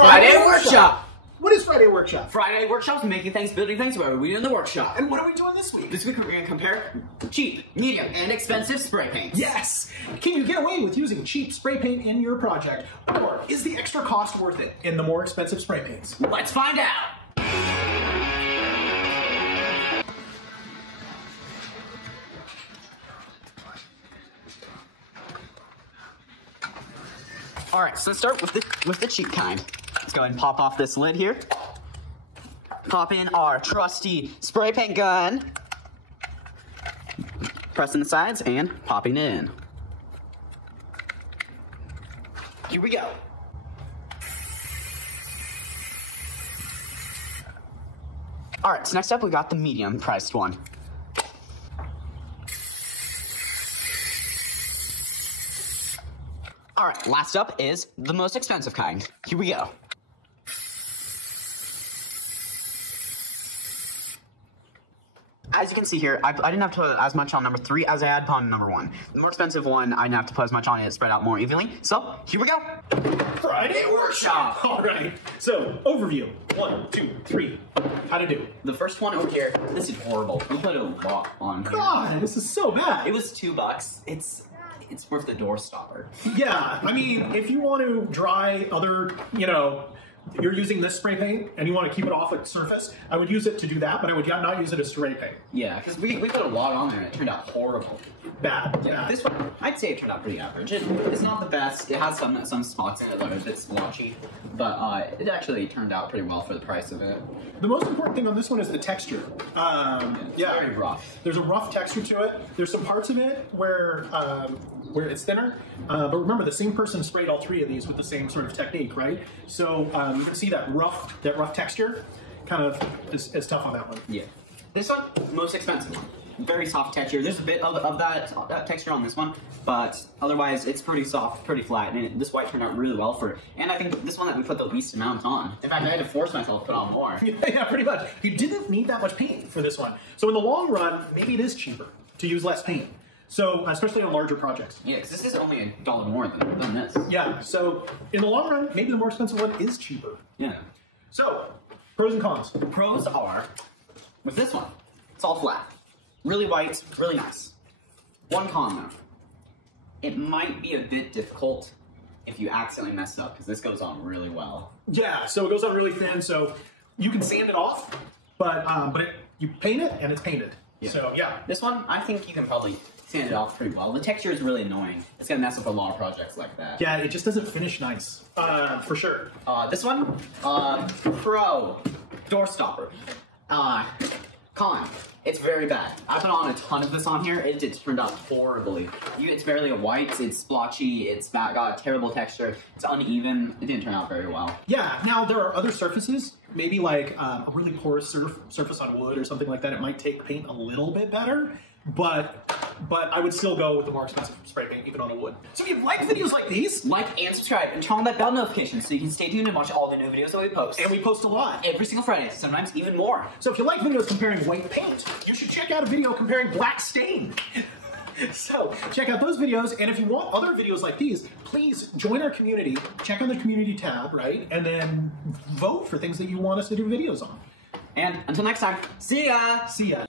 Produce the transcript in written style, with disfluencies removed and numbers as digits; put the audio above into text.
Friday Workshop. What is Friday Workshop? Friday Workshop's making things, building things, where we do in the workshop. And what are we doing this week? This week we're going to compare cheap, medium, and expensive spray paints. Yes! Can you get away with using cheap spray paint in your project? Or is the extra cost worth it in the more expensive spray paints? Let's find out! Alright, so let's start with the cheap kind. Let's go ahead and pop off this lid here. Pop in our trusty spray paint gun. Pressing the sides and popping it in. Here we go. Alright, so next up we got the medium priced one. Alright, last up is the most expensive kind. Here we go. As you can see here, I didn't have to put as much on number 3 as I had on number 1. The more expensive one, I didn't have to put as much on it, spread out more evenly. So, here we go. Friday Workshop! Alright, so, overview. 1, 2, 3. How to do? The first one over here, this is horrible. We put a lot on here. God, this is so bad. It was $2. It's worth the door stopper. Yeah, I mean, if you want to dry other, you're using this spray paint and you want to keep it off a surface, I would use it to do that, but I would not use it as spray paint. Yeah, because we put a lot on there and it turned out horrible. Bad. Yeah, this one, I'd say it turned out pretty average. It's not the best. It has some spots in it that are a bit splotchy, but it actually turned out pretty well for the price of it. The most important thing on this one is the texture. It's very rough. There's a rough texture to it. There's some parts of it where it's thinner, but remember, the same person sprayed all 3 of these with the same sort of technique, right? So you can see that rough texture kind of is tough on that one. Yeah. This one, most expensive one. Very soft texture. There's a bit of that texture on this one, but otherwise it's pretty soft, pretty flat, and this white turned out really well for it. And I think this one that we put the least amount on. In fact, I had to force myself to put on more. Yeah, pretty much. You didn't need that much paint for this one. So in the long run, maybe it is cheaper to use less paint. So, especially on larger projects. Yeah, because this is only $1 more than this. Yeah, so in the long run, maybe the more expensive one is cheaper. Yeah. So, pros and cons. Pros are, with this one, it's all flat. Really white, really nice. One con though, it might be a bit difficult if you accidentally mess up, because this goes on really well. Yeah, so it goes on really thin, so you can sand it off, but you paint it and it's painted. Yeah. So yeah. This one, I think you can probably sand it off pretty well. The texture is really annoying. It's gonna mess up a lot of projects like that. Yeah, it just doesn't finish nice, for sure. This one, pro, door stopper. Con, it's very bad. I put on a ton of this on here. It turned out horribly. It's barely a white. It's splotchy. It's got a terrible texture. It's uneven. It didn't turn out very well. Yeah. Now there are other surfaces, maybe like a really porous surface on wood or something like that. It might take paint a little bit better, but I would still go with the more expensive spray paint, even on the wood. So if you like videos like these, like and subscribe and turn on that bell notification so you can stay tuned and watch all the new videos that we post. And we post a lot. Every single Friday, sometimes even more. So if you like videos comparing white paint, you should check out a video comparing black stain. So check out those videos, and if you want other videos like these, please join our community, check on the community tab, right? And then vote for things that you want us to do videos on. And until next time, see ya! See ya.